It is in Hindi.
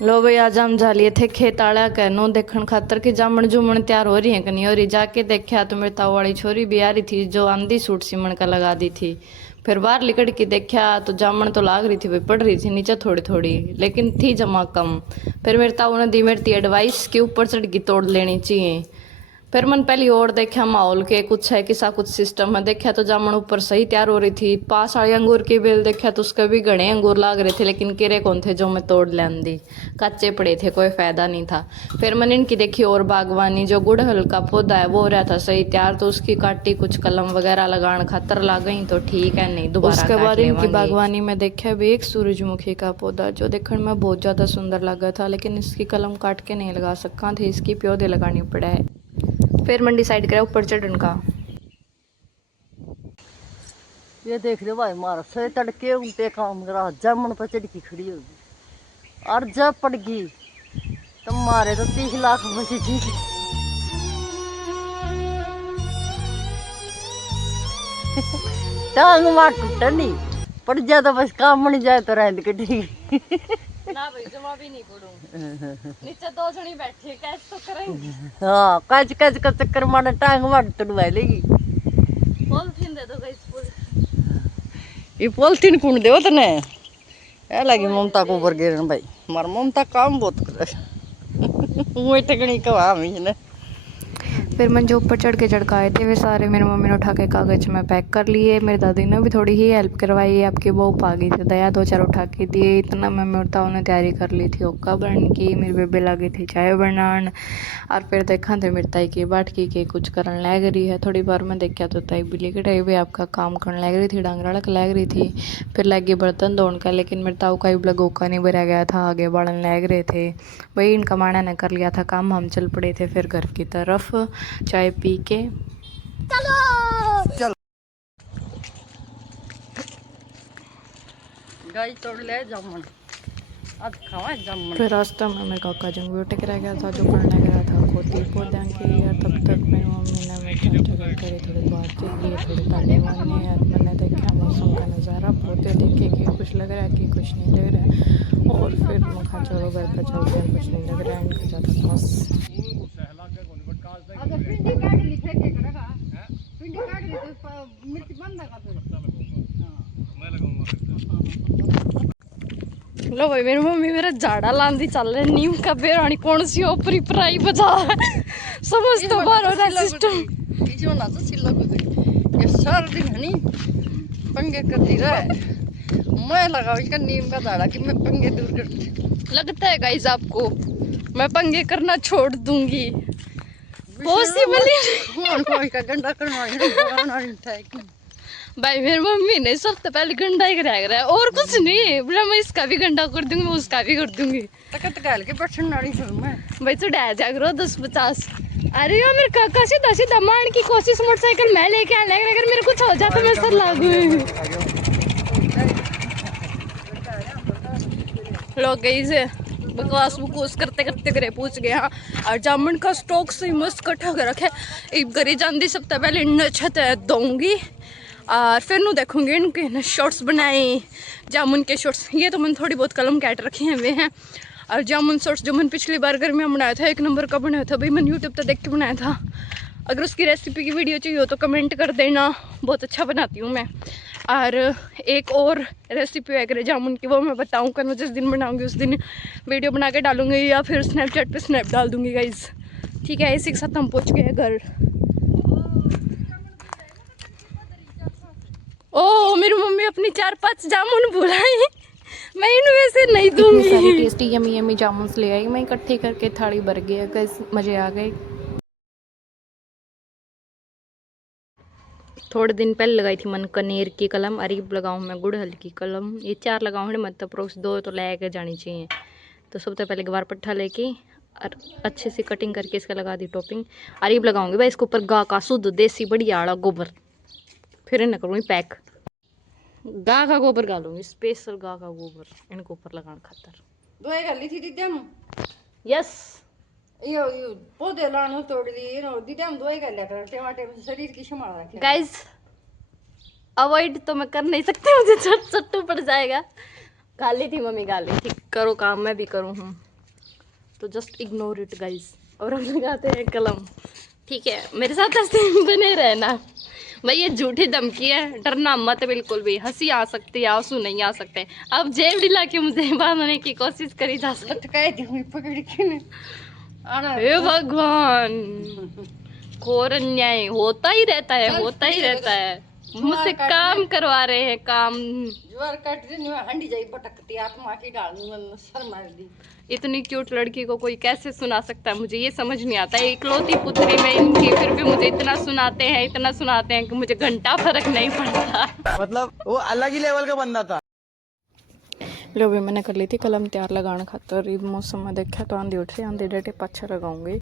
लो भाई आज हम जा लिए थे खेताड़ा कहनो देखने खातर कि जामन जुमन तैयार हो रही है कि नहीं हो रही। जाके देखा तो मेरी ताऊ वाली छोरी भी आ रही थी जो आंधी सूट सिमण का लगा दी थी। फिर बाहर लिकड़ के देखा तो जामन तो लाग रही थी भाई, पड़ रही थी नीचे थोड़ी थोड़ी लेकिन थी जमा कम। फिर मेरी ताऊ ने दी मेरी एडवाइस कि ऊपर चढ़ के तोड़ लेनी चाहिए। फिर मन पहली और देखा माहौल के कुछ है किसा कुछ सिस्टम है, देखा तो जामन ऊपर सही तैयार हो रही थी। पास वाले अंगूर की बेल देखा तो उसके भी घने अंगूर लाग रहे थे लेकिन किरे कौन थे जो मैं तोड़ लैन दी, कच्चे पड़े थे, कोई फायदा नहीं था। फिर मैंने इनकी देखी और बागवानी, जो गुड़हल का पौधा है वो हो रहा था सही तैयार तो उसकी काटी, कुछ कलम वगैरह लगान खातर ला गई तो ठीक है, नहीं दोबारा उसके बाद इनकी बागवानी में देखा भी एक सूरजमुखी का पौधा जो देखने में बहुत ज्यादा सुंदर लगा था, लेकिन इसकी कलम काट के नहीं लगा सका थे, इसकी पौधे लगानी पड़ा है। फिर मन डिसाइड करा ऊपर चढ़ने का। ये देख लो भाई मारा से तड़के उल्टे काम करा जामन पर चढ़ की खड़ी होगी और जब पड़ गई तो मारे तो 30 लाख बची थी। टांग मार टूटा नहीं पड़ जाए तो बस काम बन जाए तो रहने के ठीक ना भाई जमा भी नहीं पड़ूं, नीचे दो जनी बैठे कैच तो करेंगे। हाँ कैच कैच का चक्कर मारना टांग मार टूटवा लेगी। पॉलिथीन दे दो गाइस, ये पॉलिथीन कौन दे तने ए लगी ममता को ऊपर गिरन भाई मार ममता काम बहुत करे वो टकनी कवा मी ने। फिर मन जो ऊपर चढ़ के झड़काए थे वे सारे मेरी मम्मी ने उठा के कागज में पैक कर लिए। मेरी दादी ने भी थोड़ी ही हेल्प करवाई, आपकी बहू पा गई थी दया, 2-4 उठा के दिए। इतना मम्मी और ताऊ ने तैयारी कर ली थी ओका बनने की, मेरी बेबे लगी थी चाय बनान। और फिर देखा थे मेरी ताई की बाटकी के कुछ करन लग रही है। थोड़ी बार में देखा तो ताई बिली कटाई भी आपका काम करने लग रही थी, डांगरा लग रही थी। फिर लगी बर्तन धोने का, लेकिन मेरे ताऊ का ही ब्लग ओका नहीं भरा गया था, आगे बढ़ने लग रहे थे। वही इनका माना ने कर लिया था काम, हम चल पड़े थे फिर घर की तरफ चाय पी के। चलो चल गाय तोड़ ले जामन आज खावा जामन। फिर रास्ता में मेरे काका जंग भी उठक रह गया था जो पढ़ने गया था खोती पौधा की। और तब तक मेरी मम्मी ने मेरे जगह करी, थोड़ी बातचीत की, थोड़ी ताली मारने। और मैंने देखा मौसम का नज़ारा, पौधे देखे कि कुछ लग रहा है कि कुछ नहीं लग रहा है। और फिर मैं खा चलो घर पर चलते हैं, कुछ नहीं लग रहा है इनका ज़्यादा खास। अगर पिंडी काट ली फेंके करेगा पिंडी काट ली तो मिर्च बंद लगा फिर मैं लगाऊंगा। लो भाई मेरी मम्मी मेरा झाड़ा लांदी चल रहे, नीम का बेरानी कौन सी ऊपरी पराई बजा समझ तो बार हो रहा सिस्टम जो ना तो सिल्ला को ये सारा दिन हनी पंगे करती रहे। मैं लगाऊं इसका नीम का झाड़ा कि मैं पंगे दूर कर। लगता है गाइस आपको मैं पंगे करना छोड़ दूंगी? पॉसिबल ही का गंदा करना भाई मेरी मम्मी ने सबसे पहले गंडा ही कराया है और कुछ नहीं बोला, मैं इसका भी गंडा कर दूंगी, मैं उसका भी कर दूंगी। तकत गाल के बैठन नाड़ी फिर मैं भाई तो डा जा करो 10-50। अरे यार मेरे काका सीधा सीधा मान की कोशिश, मोटरसाइकिल मैं लेके आने लग, अगर मेरे कुछ हो जाए तो मैं सर लागू। लोग गई से बकवास बकवास करते करते घरे पूछ गए। हाँ और जामुन का स्टॉक से मस्त इकट्ठा कर रखे, एक घरे जाती सबसे पहले इन छत दूंगी और फिर नू देखूंगी इनके शॉर्ट्स बनाए जामुन के शॉर्ट्स। ये तो मैंने थोड़ी बहुत कलम कैट रखे हैं वे हैं। और जामुन शॉर्ट्स जो मैंने पिछली बार घर में बनाया था 1 नंबर का बनाया था भाई, मैंने यूट्यूब पर देख के बनाया था। अगर उसकी रेसिपी की वीडियो चाहिए हो तो कमेंट कर देना, बहुत अच्छा बनाती हूँ मैं। और एक और रेसिपी है करे जामुन की, वो मैं बताऊँ कर, मैं जिस दिन बनाऊँगी उस दिन वीडियो बना के डालूंगी या फिर स्नैपचैट पे स्नैप डाल दूँगी गाइज। ठीक है, इसी के साथ हम पहुँच गए घर। ओ मेरी मम्मी अपनी 4-5 जामुन भुलाई, मैं इनमें से नहीं दूंगी। सारी टेस्टी यमी यमी जामुन ले आई मैं, इकट्ठी करके थाली भर गई गाइस, मज़े आ गए। थोड़े दिन पहले लगाई थी मन कनेर की कलम, अरीब लगाऊँ मैं गुड़हल की कलम, ये 4 लगाऊँ मतलब प्रोक्स 2 तो ले के जानी चाहिए। तो सबसे पहले गवार पट्टा लेके और अच्छे से कटिंग करके इसका लगा दी टॉपिंग। अरीब लगाऊंगी भाई इसके ऊपर गा का शुद्ध देसी बढ़िया आड़ा गोबर, फिर इन्हें करूँगी पैक। गा का गोबर डालूंगी, स्पेशल गा का गोबर इनके ऊपर लगाने खातर। दोए गली थी दीदम यस यो पौधे लाने तोड़ लिए नो दीदम दोए गल कर टमाटर शरीर की संभाल रखे गाइस। अवॉइड तो मैं कर नहीं सकती, मुझे चट्टू पड़ जाएगा। गाली थी मम्मी, गाली थी, करो काम मैं भी करूँ हूँ। तो जस्ट इग्नोर इट गाइज। और हम लगाते हैं कलम। ठीक है, मेरे साथ ऐसे बने रहना भाई। ये झूठी धमकी है, डरना मत बिल्कुल भी। हंसी आ सकती है, आंसू नहीं आ सकते। अब जेब ढिला के मुझे बांधने की कोशिश करी जा सकती है। पकड़ के हे भगवान, घोर अन्याय होता ही रहता है, होता ही रहता है। मुझसे काम करवा रहे हैं, काम। ज्वार काट रही है, हंडी जाई पटकती आत्मा की डाल में सर मार दी। इतनी क्यूट लड़की को कोई कैसे सुना सकता है, मुझे ये समझ नहीं आता है। इकलौती पुत्री में इनकी, फिर भी मुझे इतना सुनाते हैं, इतना सुनाते हैं कि मुझे घंटा फर्क नहीं पड़ता। मतलब वो अलग ही लेवल का बंदा था। लो भी मैंने कर ली थी कलम तैयार लगाने खातर। मौसम में देखा तो आंधी उठ रही, आंधी डटे पाछा लगाऊंगी।